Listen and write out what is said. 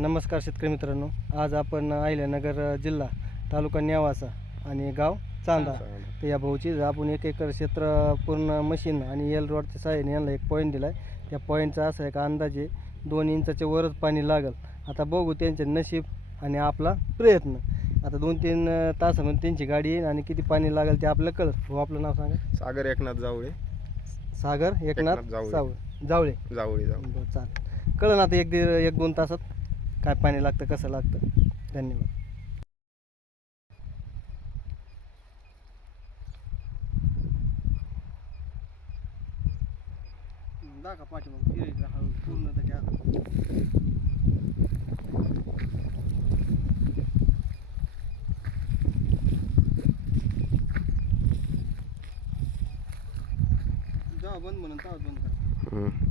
नमस्कार शेतकरी मित्रांनो, आज आपण अहिल्यानगर जिल्हा तालुका नेवासा आणि गाव चांदा तर या भाऊची आपण 1 एकर क्षेत्र पूर्ण मशीन आणि एल रॉडच्या सहाय्याने यांना एक पॉईंट दिला आहे. त्या पॉईंटचा असा एक अंदाजे 2 इंचाच्या वरच पाणी लागेल. आता बघू त्यांचे नशीब आणि आपला प्रयत्न. आता 2-3 तासामध्ये त्यांची गाडी येईल आणि किती पाणी लागेल ते आपल्याला कळेल. भाऊ आपलं नाव सांगा. सागर एकनाथ जावळे. सागर एकनाथ जावळे. बरं चालेल, कळलं आता 1-2 तासात काय पाणी लागतं, कसं लागतं. धन्यवाद. दाखा पाठीमागं फिरायचं हळू पूर्ण त्याच्या जेव्हा बंद म्हणून तेव्हा बंद करा.